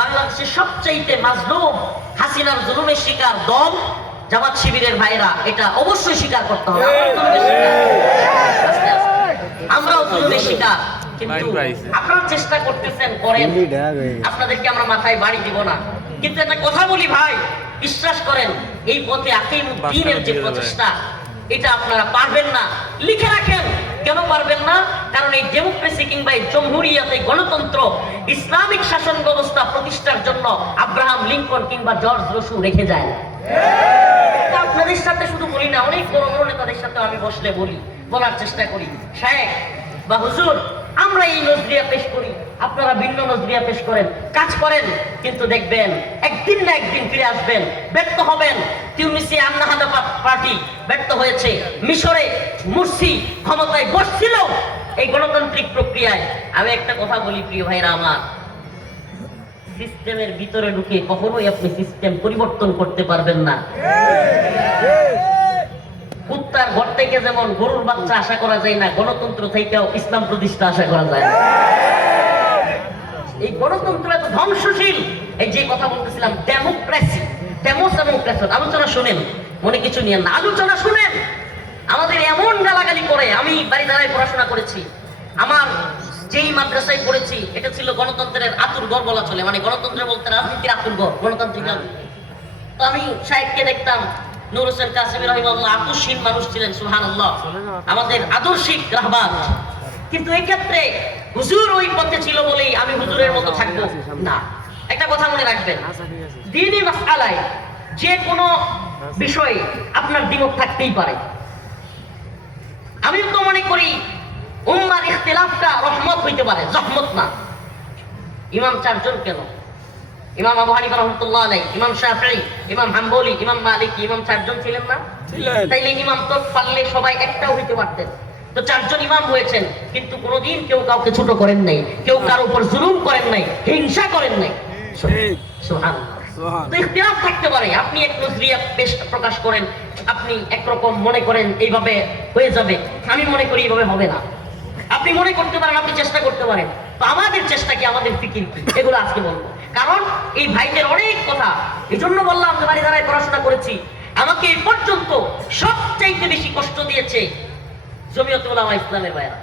বাংলাদেশের সবচাইতে মাজলুম হাসিনার জুলুমের শিকার দল জামাত শিবিরের ভাইরা, এটা অবশ্যই স্বীকার করতে হবে। আমরাও জুলুমের শিকার, কিন্তু আপনারা চেষ্টা করতেছেন করেন, আপনাদেরকে আমরা মাথায় বাড়ি দিব না। কিন্তু একটা কথা বলি ভাই, বিশ্বাস করেন এই পথে আকিমুদ্দিনের যে প্রচেষ্টা, এটা আপনারা পারবেন না। লিখে রাখেন কেন পারবেন না? কারণ এই ডেমোক্রেসি কিংবা এই জমহুরিয়াতে গণতন্ত্র ইসলামিক শাসন ব্যবস্থা প্রতিষ্ঠার জন্য আব্রাহাম লিঙ্কন কিংবা জর্জ রসু রেখে যায়। আপনাদের সাথে শুধু বলি না, অনেক বড় বড় নেতাদের সাথে আমি বসলে বলি, বলার চেষ্টা করি, শায়েখ বা হুজুর আমরা এই নজরিয়া পেশ করি, আপনারা ভিন্ন নজরিয়া পেশ করেন, কাজ করেন, কিন্তু দেখবেন একদিন না একদিন ফিরে আসবেন, ব্যর্থ হবেন। তিউনিসিয়া আন্নাহাদা পার্টি ব্যর্থ হয়েছে, মিশরে মুরসি ক্ষমতায় বসছিল এই গণতান্ত্রিক প্রক্রিয়ায়। আমি একটা কথা বলি প্রিয় ভাইরা আমার, সিস্টেমের ভিতরে ঢুকে কখনোই আপনি সিস্টেম পরিবর্তন করতে পারবেন না। কুত্তার ঘর থেকে যেমন গরুর বাচ্চা আশা করা যায় না, গণতন্ত্র থেকেও ইসলাম প্রতিষ্ঠা আশা করা যায় না। এই গণতন্ত্র এত ধ্বংসশীল। এই যে কথা বলতেছিলাম ডেমোক্রেসি, আলোচনা শুনেন, মনে কিছু নিয়েন না, আলোচনা শুনেন। আমাদের এমন গালাগালি করে, আমি বাড়ি দাঁড়ায় পড়াশোনা করেছি, আমার যেই মাদ্রাসায় পড়েছি এটা ছিল গণতন্ত্রের আতুরঘর বলা চলে, মানে গণতন্ত্র বলতে রাজনীতির আতুরঘর, গণতান্ত্রিক রাজনীতি। তো আমি সাহেবকে দেখতাম, নূর হোসেন কাসেমি রাহিমাহুল্লাহ আদর্শহীন মানুষ ছিলেন, সুবহানাল্লাহ, আমাদের আদর্শিক রাহবার। কিন্তু এই ক্ষেত্রে হুজুর ওই পথে ছিল বলেই আমি হুজুরের মতো থাকবো না। একটা কথা মনে রাখবেন, দ্বীনি মাসআলায় যে কোনো বিষয়ে আপনার দ্বিমত থাকতেই পারে। আমি তো মনে করি উম্মার ইখতিলাফটা রহমত হইতে পারে, জহমত না। ইমাম চারজন কেন? ইমাম আবু হানিফা রাহমাতুল্লাহ আলাইহি, ইমাম শাফিঈ, ইমাম হাম্বলি, ইমাম মালিকি, ইমাম চারজন ছিলেন না? তাইলে ইমাম তো পারলে সবাই একটাও হইতে পারতেন। তো চারজন ইমাম হয়েছেন, কিন্তু কোনোদিন কেউ কাউকে ছোট করেন নাই, কেউ কারো উপর জুলুম করেন নাই, হিংসা করেন নাই। সুবহানাল্লাহ। তো ইখতিলাফ থাকতে পারে, আপনি এক নজরিয়া পেশ প্রকাশ করেন, আপনি একরকম মনে করেন এইভাবে হয়ে যাবে, আমি মনে করি এইভাবে হবে না। আপনি মনে করতে পারেন, আপনি চেষ্টা করতে পারেন। তো আমাদের চেষ্টা কি, আমাদের ফিকির কি, এগুলো আজকে বলবো। কারণ এই ভাইদের অনেক কথা, এই জন্য বললাম যে বাড়ি দাঁড়ায় পড়াশোনা করেছি। আমাকে এই পর্যন্ত সবচাইতে বেশি কষ্ট দিয়েছে জমিয়তুল উলামা ইসলামের ভাইরা,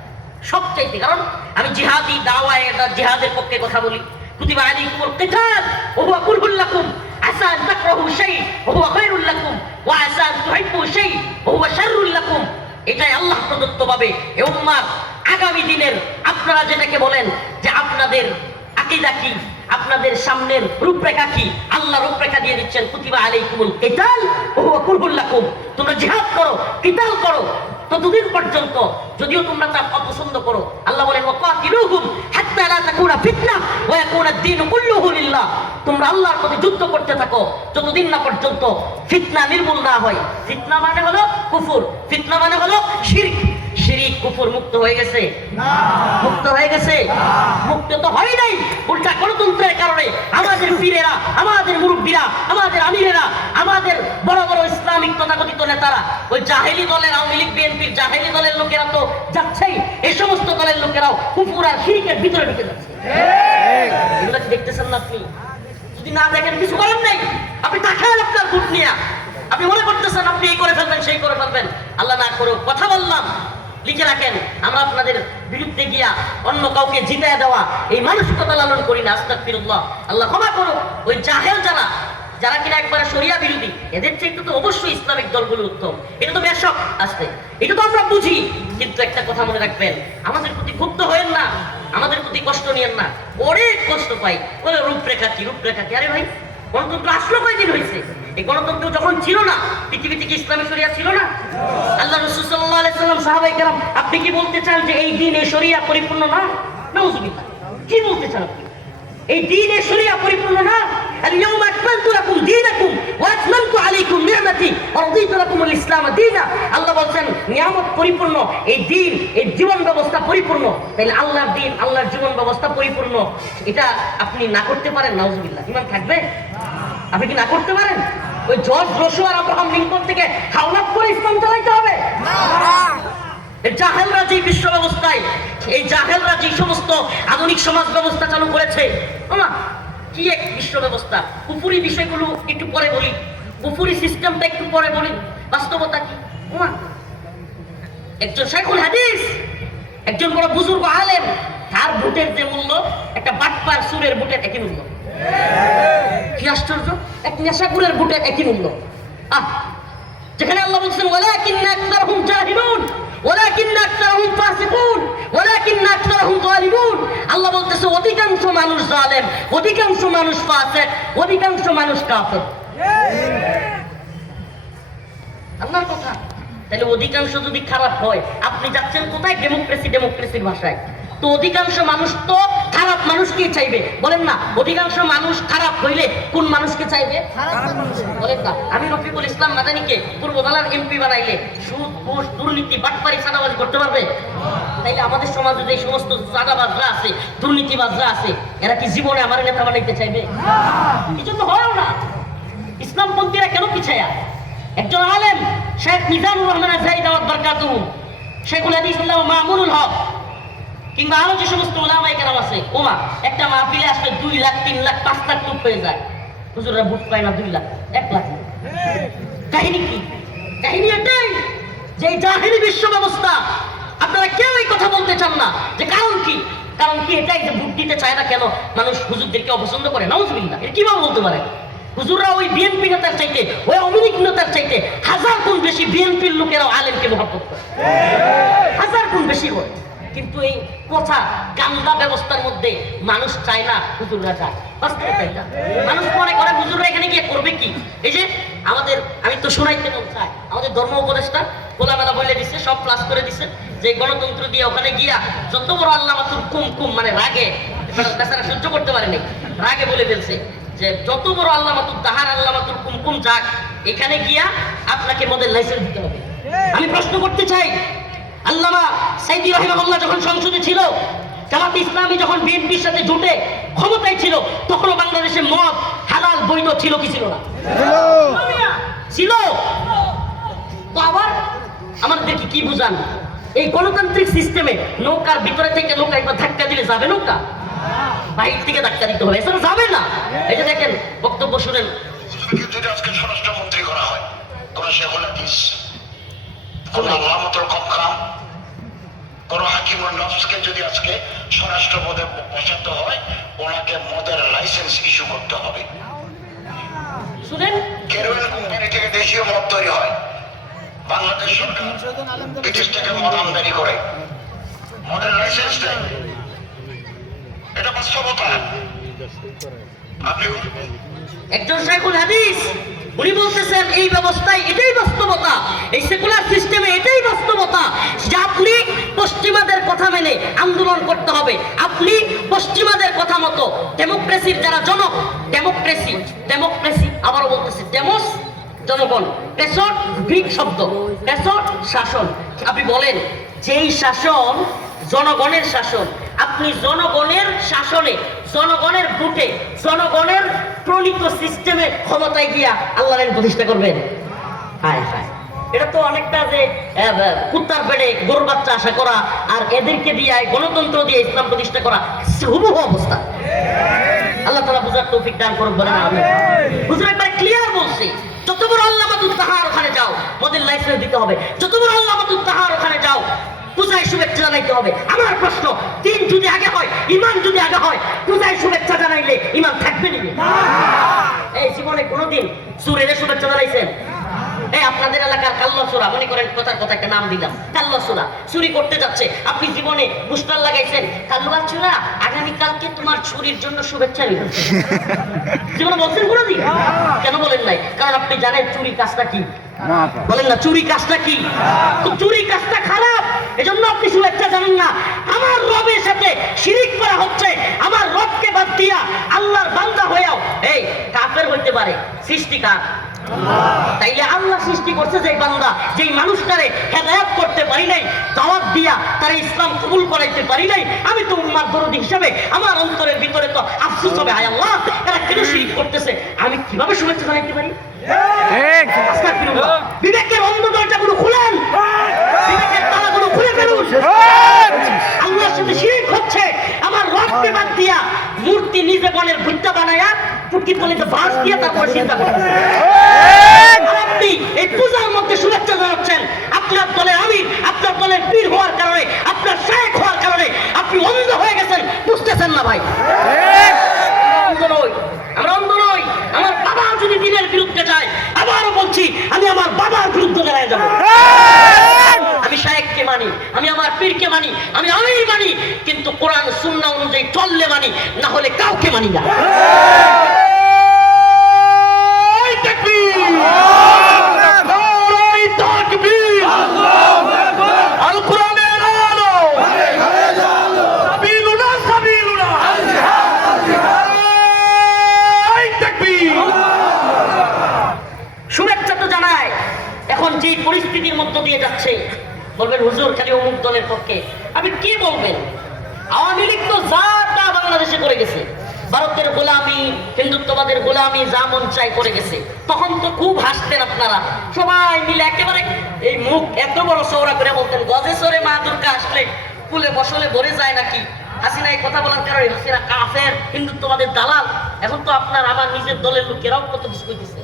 সবচাইতে। কারণ আমি জিহাদি দাওয়ায়ে জিহাদের পক্ষে কথা বলি। কুতিবা আলাইকুমুল কিতাল ওয়া হুয়া কুরহুল লাকুম আসা আন তাকরাহু শাই ওয়া হুয়া খায়রুল লাকুম ওয়া আসা আন তুহিব্বু শাই ওয়া হুয়া শাররুল লাকুম। এটাই আল্লাহ প্রদত্ত ভাবে এই উম্মার আগামী দিনের আপনারা যেটাকে বলেন যে আপনাদের আকীদা কি, আপনাদের সামনের রূপরেখা কি, আল্লাহ রূপরেখা দিয়ে দিচ্ছেন। কুতিবা আলাইকুমুল কিতাল ওয়া হুয়া কুরহুল লাকুম, তোমরা জিহাদ করো, কিতাল করো ততদিন পর্যন্ত, যদিও তোমরা তা অপছন্দ করো। আল্লাহ বলেন ওয়াকাতিলুহুম হাত্তা লা তাকুনা ফিতনা ওয়া ইয়াকুনা আদ-দীনু কুল্লুহু লিল্লাহ, তোমরা আল্লাহর পথে যুদ্ধ করতে থাকো যতদিন না পর্যন্ত ফিতনা নির্মূল না হয়। ফিতনা মানে হলো কুফর, ফিতনা মানে হলো শিরক। শিরিক কুফর মুক্ত হয়ে গেছে না? মুক্ত হয়ে গেছে? মুক্ত তো হয় নাই। উল্টা গণতন্ত্রের কারণে আমাদের পীরেরা, আমাদের মুরব্বীরা, আমাদের আমিরেরা, আমাদের বড় বড় ইসলামিক তথাকথিত নেতারা, ওই জাহেলি দলের, আওয়ামী লীগ বিএনপির জাহেলি দলের লোকেরা তো যাচ্ছেই, এই সমস্ত দলের লোকেরাও কুফর আর শিরকের ভিতরে ঢুকে যাচ্ছে। এগুলো কি দেখতেছেন না আপনি? যদি না দেখেন কিছু করেন নাই। আপনি তাকান আপনার ভোট নিয়ে, আপনি মনে করতেছেন আপনি এই করে ফেলবেন, সেই করে ফেলবেন। আল্লাহ না করুক, কথা বললাম, লিখে রাখেন, আমরা আপনাদের বিরুদ্ধে গিয়া অন্য কাউকে জিতায় দেওয়া এই মানসিকতা লালন করি না। আস্তাগফিরুল্লাহ, আল্লাহ ক্ষমা করুক। ওই জাহেল যারা কিনা একবারে শরিয়া বিরোধী, এদের চেয়ে তো অবশ্যই ইসলামিক দলগুলো উত্তম। এটা তো বেশক আসতে, এটা তো আমরা বুঝি। কিন্তু একটা কথা মনে রাখবেন, আমাদের প্রতি ক্ষুব্ধ হয়েন না, আমাদের প্রতি কষ্ট নিয়েন না। অনেক কষ্ট পাই, ওই রূপরেখা কি, রূপরেখা কি। আরে ভাই, গণতন্ত্র আসলো কয়দিন হয়েছে? এই গণতন্ত্র যখন ছিল না, পৃথিবী থেকে ইসলামী শরিয়া ছিল না। আল্লাহ রাসূল সাল্লাল্লাহু আলাইহি সাল্লাম, সাহাবায়ে কেরাম, আপনি কি বলতে চান যে এই দ্বীন, এই শরিয়া পরিপূর্ণ না? নাউযুবিল্লাহ, কি বলতে চান আপনি? এই দ্বীন, এই শরিয়া পরিপূর্ণ না? আল-ইয়াওমা আকমালতু লাকুম দীনাকুম ওয়া আতমামতু আলাইকুম নি'মাতি ওয়া রাদিতু লাকুমুল ইসলাম দীনা। আল্লাহ বলেন নিয়ামত পরিপূর্ণ, এই দ্বীন, এই জীবন ব্যবস্থা পরিপূর্ণ। তাহলে আল্লাহর দ্বীন, আল্লাহর জীবন ব্যবস্থা পরিপূর্ণ, এটা আপনি না করতে পারেন? নাউযুবিল্লাহ, ঈমান থাকবে? আপনি কি না করতে পারেন? ওই জর্জ রসু আর আব্রাহাম লিঙ্কন থেকে হাওলাত করে ইসলাম চালাইতে হবে না। এই জাহেলরা যে বিশ্ব ব্যবস্থায়, এই জাহেলরা যে সমস্ত আধুনিক সমাজ ব্যবস্থা চালু করেছে, কি এক বিশ্ব ব্যবস্থা। কুফুরি বিষয়গুলো একটু পরে বলি, কুফুরি সিস্টেমটা একটু পরে বলি, বাস্তবতা কি। ওমা, একজন শাইখুল হাদিস, একজন বড় বুজুর্গ আলেম, তার বুটের যে মূল্য একটা বাটপার সুরের বুটের একই মূল্য। কি আশ্চর্য, এক নেশাখোরের বুটের একই মূল্য। যেখানে আল্লাহ বলছেন ওয়ালাকিন্না আকসারহুম জাহিলুন ওয়ালাকিন্না আকসারহুম ফাসিকুন ওয়ালাকিন্না আকসারহুম যালিমুন, আল্লাহ বলতেছে অধিকাংশ মানুষ জালেম, অধিকাংশ মানুষ ফাসিক, অধিকাংশ মানুষ কাফের। আল্লাহর কথা। তাহলে অধিকাংশ যদি খারাপ হয়, আপনি যাচ্ছেন কোথায়? ডেমোক্রেসি, ডেমোক্রেসির ভাষায়। তো অধিকাংশ মানুষ তো খারাপ মানুষকেই চাইবে, বলেন না? অধিকাংশ মানুষ খারাপ হইলে কোন মানুষকে চাইবে? বলেন না? আমি রফিকুল ইসলাম মাদানীকে পূর্ববাংলার এমপি বানাইলে সুদ, ঘুষ, দুর্নীতি, বাটপারি, চাঁদাবাজি করতে পারবে? তাইলে আমাদের সমাজে যে সমস্ত চাঁদাবাজরা আছে, দুর্নীতিবাজরা আছে, এরা কি জীবনে আমার নেতা বানাইতে চাইবে? এই জন্য হয়ও না। ইসলামপন্থীরা কেন পিছায়া? একজন আলেম শেখ মিজানুর রহমান আজহারি দাওয়াত বারাকাতুহু, শেখুল হাদিস আল্লামা মামুনুল হক, কিংবা আরো যে সমস্ত ওলামায়ে কেরাম আছে, ওমা একটা মাহফিলে আসলে 2 লাখ 3 লাখ 5 লাখ টুপ হয়ে যায়। হুজুররা বুট পায় না 2 লাখ 1 লাখ। কাহিনী কি? কাহিনী এটাই যে জাহেলি বিশ্ব ব্যবস্থা। আপনারা কেউ এই কথা বলতে চান না যে কারণ কি। কারণ কি এটাই যে বুট দিতে চায় না কেন? মানুষ হুজুরদেরকে অপছন্দ করে। নাউজুবিল্লাহ, এটা কিভাবে বলতে পারে? হুজুররা ওই বিএনপি নেতার চাইতে, ওই অমিনিক নেতার চাইতে 1000 গুণ বেশি বিএনপির লোকেরাও আলেমকে মহব্বত করে, 1000 গুণ বেশি হয়। কিন্তু এই পচা গান্দা ব্যবস্থার মধ্যে মানুষ চায় না হুজুররা যায়। মানুষ মনে করে হুজুররা এখানে গিয়ে করবে কি? এই যে আমাদের, আমি তো শোনাইতে মন চাই, আমাদের ধর্ম উপদেষ্টা খোলামেলা বলে দিচ্ছে, সব প্লাস করে দিচ্ছে যে গণতন্ত্র দিয়ে ওখানে গিয়া যত বড় আল্লামাতুল কুম, মানে রাগে তাছাড়া সহ্য করতে পারেনি, রাগে বলে ফেলছে যে যত বড় আল্লামাতুল তাহার, আল্লামাতুল কুম যাক, এখানে গিয়া আপনাকে মদের লাইসেন্স দিতে হবে। আমি প্রশ্ন করতে চাই, আল্লামা সাইদি রাহিমাহুল্লাহ যখন সংসদে ছিল, জামাত ইসলামী যখন বিএনপির সাথে জোটে ক্ষমতায় ছিল, তখনও বাংলাদেশে মদ হালাল বৈধ ছিল কি ছিল না? ছিল। তো আবার আমাদেরকে কি বুঝান? এই গণতান্ত্রিক সিস্টেমে নৌকার ভিতরে থেকে নৌকা একবার ধাক্কা দিলে যাবে নৌকা? বাইরে থেকে ধাক্কা দিতে হবে, এছাড়া যাবে না। এই যে দেখেন, বক্তব্য শুনেন। যদি আজকে স্বরাষ্ট্রমন্ত্রী করা হয়, কোন শেখুল হাদিস, কোন আল্লামাতুল কম, কোন হাকিমুন নফসকে যদি আজকে স্বরাষ্ট্র পদে বসাতে হয়, ওনাকে মদের লাইসেন্স ইস্যু করতে হবে। শুনেন, কেরোইন কোম্পানি থেকে দেশীয় মদ তৈরি হয়, বাংলাদেশ সরকার বিদেশ থেকে মদ আমদানি করে, মদের লাইসেন্স দেয়। এটা বাস্তবতা। আপনি একজন শাইখুল হাদিস উনি বলতেছেন এই ব্যবস্থায় এটাই বাস্তবতা, এই সেকুলার সিস্টেমে এটাই বাস্তবতা যে আপনি পশ্চিমাদের কথা মেনে আন্দোলন করতে হবে। আপনি পশ্চিমাদের কথা মতো ডেমোক্রেসির যারা জনক, ডেমোক্রেসি আবারও বলতেছি, ডেমোস জনগণ, প্রেসট গ্রিক শব্দ, প্রেসট শাসন। আপনি বলেন যেই শাসন জনগণের শাসন, আপনি জনগণের শাসনে, জনগণের ভোটে, জনগণের প্রণীত সিস্টেমে ক্ষমতায় গিয়া আল্লাহর প্রতিষ্ঠা করবেন? হায় হায়, এটা তো অনেকটা যে কুত্তার পেটে গরুর বাচ্চা আশা করা আর এদেরকে দিয়ে গণতন্ত্র দিয়ে ইসলাম প্রতিষ্ঠা করা হুবহু অবস্থা। আল্লাহ তাআলা বুঝার তৌফিক দান করুন, বলেন আমিন। হুজুর একবার ক্লিয়ার বলছি, যত বড় আল্লামাতুল তাহার ওখানে যাও মদের লাইসেন্স দিতে হবে, যত বড় আল্লামাতুল তাহার ওখানে যাও পূজায় শুভেচ্ছা জানাইতে হবে। আমার প্রশ্ন, দিন যদি আগে হয়, ইমান যদি আগে হয়, পূজায় শুভেচ্ছা জানাইলে ইমান থাকবে নাকি? এই জীবনে কোনোদিন সুরের শুভেচ্ছা জানাইছেন? এই আপনাদের এলাকার কাল্লাসুরা, মনে করেন কথার কথা একটা নাম দিলাম, কাল্লাসুরা চুরি করতে যাচ্ছে, আপনি জীবনে বুস্টার লাগাইছেন, কাল্লাসুরা আগামীকালকে তোমার চুরির জন্য শুভেচ্ছা নিলাম, জীবনে বলছেন কোনোদিন? কেন বলেন নাই? কারণ আপনি জানেন চুরি কাজটা কি। বলেন না, চুরি কাজটা কি? চুরি কাজটা খারাপ, এজন্য আপনি শুভেচ্ছা জানেন না। আমার রবের সাথে শিরিক করা হচ্ছে, আমার রবকে বাদ দিয়া আল্লাহর বান্দা হয়েও এই কাফের হইতে পারে। সৃষ্টিকার তাইলে আল্লাহ সৃষ্টি করছে যে বান্দা, যেই মানুষটারে হেদায়েত করতে পারি নাই, দাওয়াত দিয়া তারা ইসলাম কবুল করাইতে পারি নাই, আমি তো উম্মার দরদি হিসাবে আমার অন্তরের ভিতরে তো আফসোস হবে, হায় আল্লাহ এরা কেন শিরিক করতেছে, আমি কিভাবে শুভেচ্ছা জানাইতে পারি? বিবেকের অন্ধ দরজাগুলো খুলেন, বিবেকের তালাগুলো খুলে ফেলুন। আল্লাহর সাথে শিরিক হচ্ছে, আমার রব আপনি বাদ দিয়া মূর্তি নিজে বনের ভুট্টা বানায়া পুটকি বলিতে বাঁশ দিয়ে তারপর চিন্তা করেন। আর আপনি এই পূজার মধ্যে শুভেচ্ছা জানাচ্ছেন আপনার দলের আমির, আপনার দলের পীর হওয়ার কারণে, আপনার শায়েখ হওয়ার কারণে আপনি অন্ধ হয়ে গেছেন, বুঝতেছেন না ভাই? অন্ধ নই, আমরা অন্ধ নই। আমার বাবা যদি দিনের বিরুদ্ধে যায়, আবারও বলছি আমি আমার বাবার বিরুদ্ধে দাঁড়ায় যাবো। আমি শায়েখকে মানি, আমি আমার পীরকে মানি, আমি আমির মানি, কিন্তু কোরআন সুন্নাহ অনুযায়ী চললে মানি, না হলে কাউকে মানি না। শুভেচ্ছা তো জানায়। এখন যে পরিস্থিতির মধ্য দিয়ে যাচ্ছে, বলবেন হুজুর খালি অমুক দলের পক্ষে, আপনি কি বলবেন? আওয়ামী লীগ তো যা তা বাংলাদেশে করে গেছে, ভারতের গোলামি, হিন্দুত্ববাদের গোলামি, যা মন চাই করে গেছে। তখন তো খুব হাসতেন আপনারা সবাই মিলে, একেবারে এই মুখ এত বড় চওড়া করে বলতেন গজে সরে মা দুর্গা আসলে ফুলে ফসলে ভরে যায় নাকি। হাসিনা এই কথা বলার কারণে হাসিনা কাফের, হিন্দুত্ববাদের দালাল। এখন তো আপনার আমার নিজের দলের লোকেরাও কত কিছু কইতেছে।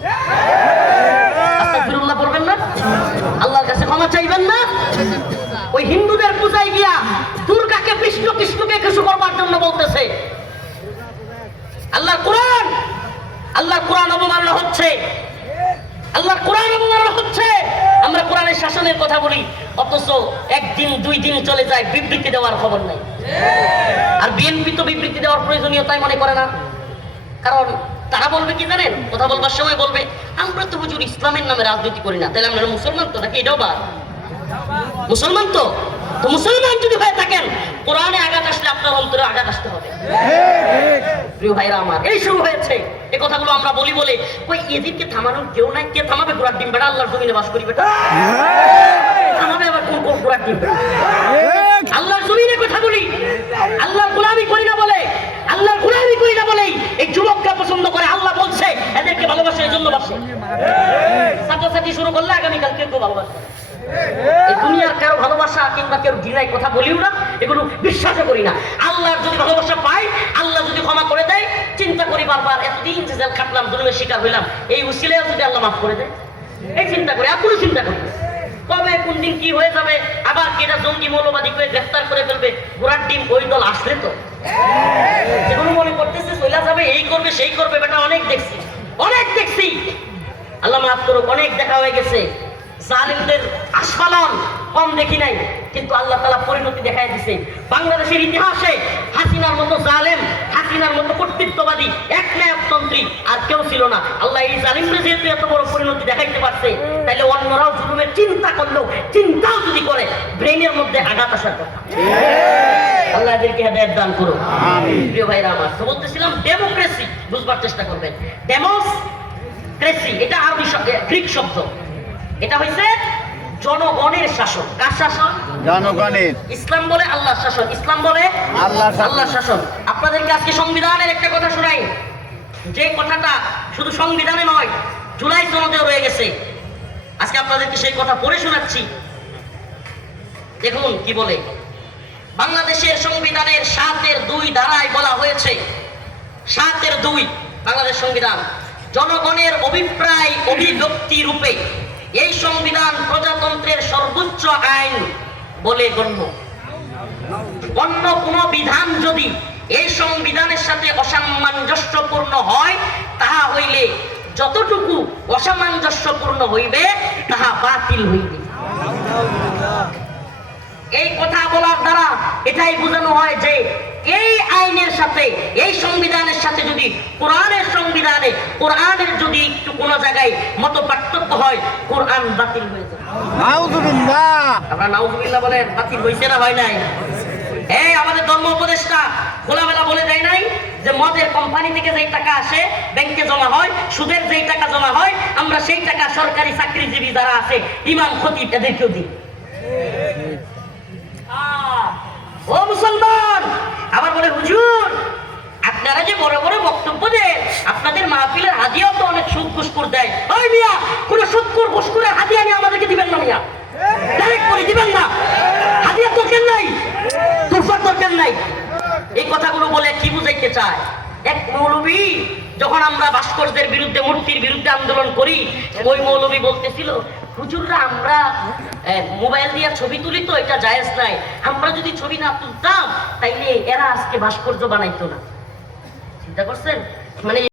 আস্তাগফিরুল্লাহ পড়বেন না? আল্লাহর কাছে ক্ষমা চাইবেন না? ওই হিন্দুদের পূজায় গিয়া দুর্গাকে কৃষ্ণ, কৃষ্ণকে কিছু করবার জন্য বলতেছে। আল্লাহর কোরআন, আল্লাহর কোরআন অবমাননা হচ্ছে, আল্লাহর কোরআন অবমাননা হচ্ছে। আমরা কোরআনের শাসনের কথা বলি, অথচ একদিন দুই দিন চলে যায়, বিবৃতি দেওয়ার খবর নাই। আর বিএনপি তো বিবৃতি দেওয়ার প্রয়োজনীয়তাই মনে করে না। কারণ তারা বলবে কি জানেন, কথা বলবার সময় বলবে আমরা তো হুজুর ইসলামের নামে রাজনীতি করি না। তাহলে আমরা মুসলমান তো নাকি? এটাও বা মুসলমান তো মুসলমান যদি হয়ে থাকেন, কোরআনে আঘাত আসলে আপনার অন্তরে আঘাত আসতে হবে। প্রিয় ভাইরা আমার, এই শুরু হয়েছে এই কথাগুলো আমরা বলি বলে, ওই এদিকে থামানোর কেউ নাই। কে থামাবে? ঘোড়ার ডিম বেটা, আল্লাহর জমিনে বাস করি বেটা, থামাবে আবার কোন কোন ঘোড়ার ডিম বেটা? আল্লাহর জমিনে কথা বলি, আল্লাহর গোলামি করি না বলে, আল্লাহর গোলামি করি না বলেই এই যুবকরা পছন্দ করে। আল্লাহ বলছে এদেরকে ভালোবাসে, এই জন্য বাসে। ছাত্রছাত্রী শুরু করলে আগামীকাল কেউ ভালোবাসে। এই দুনিয়ার কারো ভালোবাসা কিংবা কেউ ঘৃণায় কথা বলিও না, এগুলো বিশ্বাসও করি না। আল্লাহর যদি ভালোবাসা পাই, আল্লাহ যদি ক্ষমা করে দেয়, চিন্তা করি বারবার এতদিন যে জেল খাটলাম, জুলুমের শিকার হইলাম, এই উসিলায় যদি আল্লাহ মাফ করে দেয়, এই চিন্তা করি। আর কোনো চিন্তা করি কবে কোন দিন কি হয়ে যাবে, আবার কেটা জঙ্গি মৌলবাদী করে গ্রেফতার করে ফেলবে, ঘোড়ার ডিম ওই দল আসলে তো যেগুলো মনে করতেছে চলে যাবে, এই করবে সেই করবে, বেটা অনেক দেখছি, অনেক দেখছি। আল্লাহ মাফ করুক, অনেক দেখা হয়ে গেছে। জালিমদের আস্ফালন কম দেখি নাই, কিন্তু আল্লাহ তাআলা পরিণতি দেখায় দিয়েছে। বাংলাদেশের ইতিহাসে হাসিনার মতো জালেম, হাসিনার মতো কর্তৃত্ববাদী, একনায়কতন্ত্রী আর কেউ ছিল না। আল্লাহ এই জালিমদের যেহেতু এত বড় পরিণতি দেখাইতে পারছে, তাইলে অন্যরাও জুলুমের চিন্তা করলেও, চিন্তাও যদি করে, ব্রেনের মধ্যে আঘাত আসার কথা। আল্লাহ এদেরকে হেদায়েত দান করুন, আমিন। প্রিয় ভাইরা আমার, তো বলতেছিলাম ডেমোক্রেসি বুঝবার চেষ্টা করবেন। ডেমোক্রেসি এটা আরবি গ্রিক শব্দ, এটা হইছে জনগণের শাসন। কার শাসন? জনগণের। ইসলাম বলে আল্লাহর শাসন, ইসলাম বলে আল্লাহর শাসন। আপনাদেরকে আজকে সংবিধানের একটা কথা শোনাই, যে কথাটা শুধু সংবিধানে নয়, জুলাই সনদেও রয়ে গেছে। আজকে আপনাদেরকে সেই কথা পড়ে শোনাচ্ছি, দেখুন কি বলে। বাংলাদেশের সংবিধানের 7-2 ধারায় বলা হয়েছে, 7-2 বাংলাদেশ সংবিধান, জনগণের অভিপ্রায় অভিব্যক্তি রূপে এই সংবিধান প্রজাতন্ত্রের সর্বোচ্চ আইন বলে গণ্য। অন্য কোন বিধান যদি এই সংবিধানের সাথে অসামঞ্জস্যপূর্ণ হয়, তাহা হইলে যতটুকু অসামঞ্জস্যপূর্ণ হইবে তাহা বাতিল হইবে। এই কথা বলার দ্বারা এটাই বোঝানো হয় যে এই আইনের সাথে, এই সংবিধানের সাথে যদি কোরআনের সংবিধানে, কোরআনের যদি একটু কোনো জায়গায় মত পার্থক্য হয়, কোরআন বাতিল হয়ে যায়। নাউযুবিল্লাহ। আপনারা নাউযুবিল্লাহ বলেন, বাতিল হইছে না হয় নাই? এই আমাদের ধর্ম উপদেষ্টা খোলামেলা বলে দেয় নাই যে মদের কোম্পানি থেকে যেই টাকা আসে ব্যাংকে জমা হয়, সুদের যেই টাকা জমা হয়, আমরা সেই টাকা সরকারি চাকরিজীবী যারা আছে, ইমাম খতিব, এদেরকেও দিই। ও মুসলমান, আবার বলে হুজুর আপনারা যে বড় বড় বক্তব্য দেন, আপনাদের মাহফিলের হাদিয়াও তো অনেক সুদ ঘুষখোর দেয়। ওই মিয়া, কোন সুদখোর ঘুষখোরের হাদিয়া নিয়ে আমাদেরকে দিবেন না মিয়া, ডাইরেক্ট করে দিবেন না। হাদিয়া দরকার নাই, তুফার দরকার নাই। এই কথাগুলো বলে বুঝাইতে চায়। এক মৌলবী যখন আমরা ভাস্কর্যের বিরুদ্ধে, মূর্তির বিরুদ্ধে আন্দোলন করি, ওই মৌলবী বলতেছিল, হুজুররা আমরা মোবাইল দিয়ে ছবি তুলি তো এটা জায়েজ নাই, আমরা যদি ছবি না তুলতাম তাইলে এরা আজকে ভাস্কর্য বানাইতো না। চিন্তা করছেন? মানে